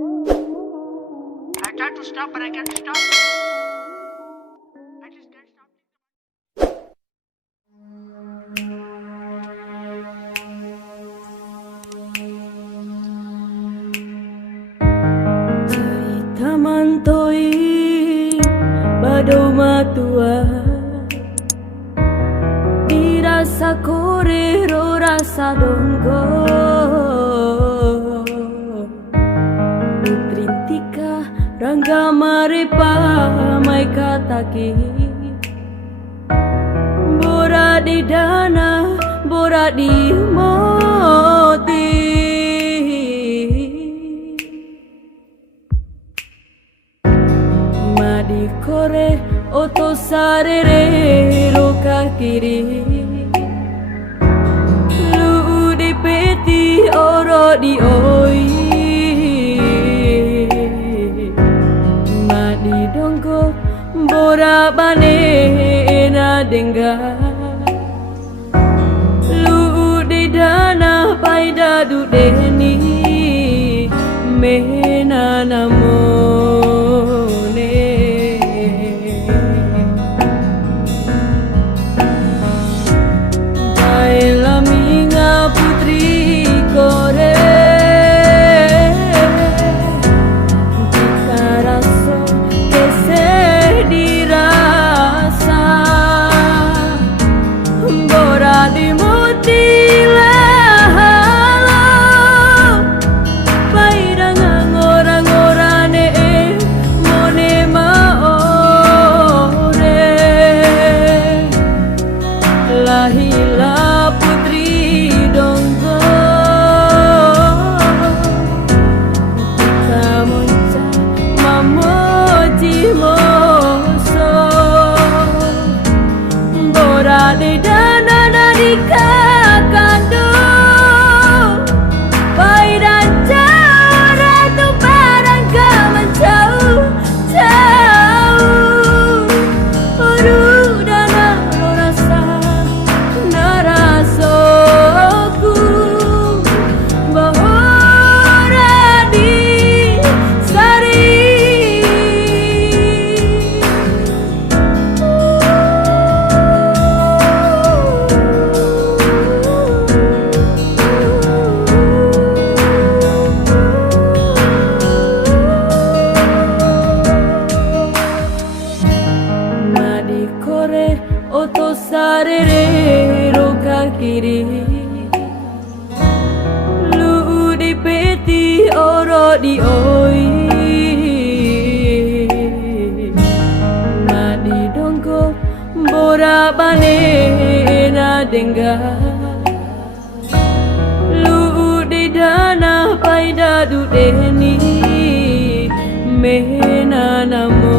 I tried to stop, but I can't stop. I just can't stop. Cerita mantoi badau matua dirasa korero rasa donggo Putrintika rangga marepa mai kataki bora di dana bora di moti madi kore oto sarere roka kiri lu di peti oro di oi madi donggo bora bane na dengga lu di dana paida du deni mena namone Daela minga putri kore kita rasa kese dirasa bora dimutila pairang orang-orane mone maore lahila putri donggo kita monca mamoji moso bora de dana dari kakando pai dan cara tu barang kaman jauh dana lo rasa narasoku bahora di sari madi kore oto sarere roka kiri lu di peti oro di oi madi donggo bora bane na dengga lu di dana paida du deni mena namo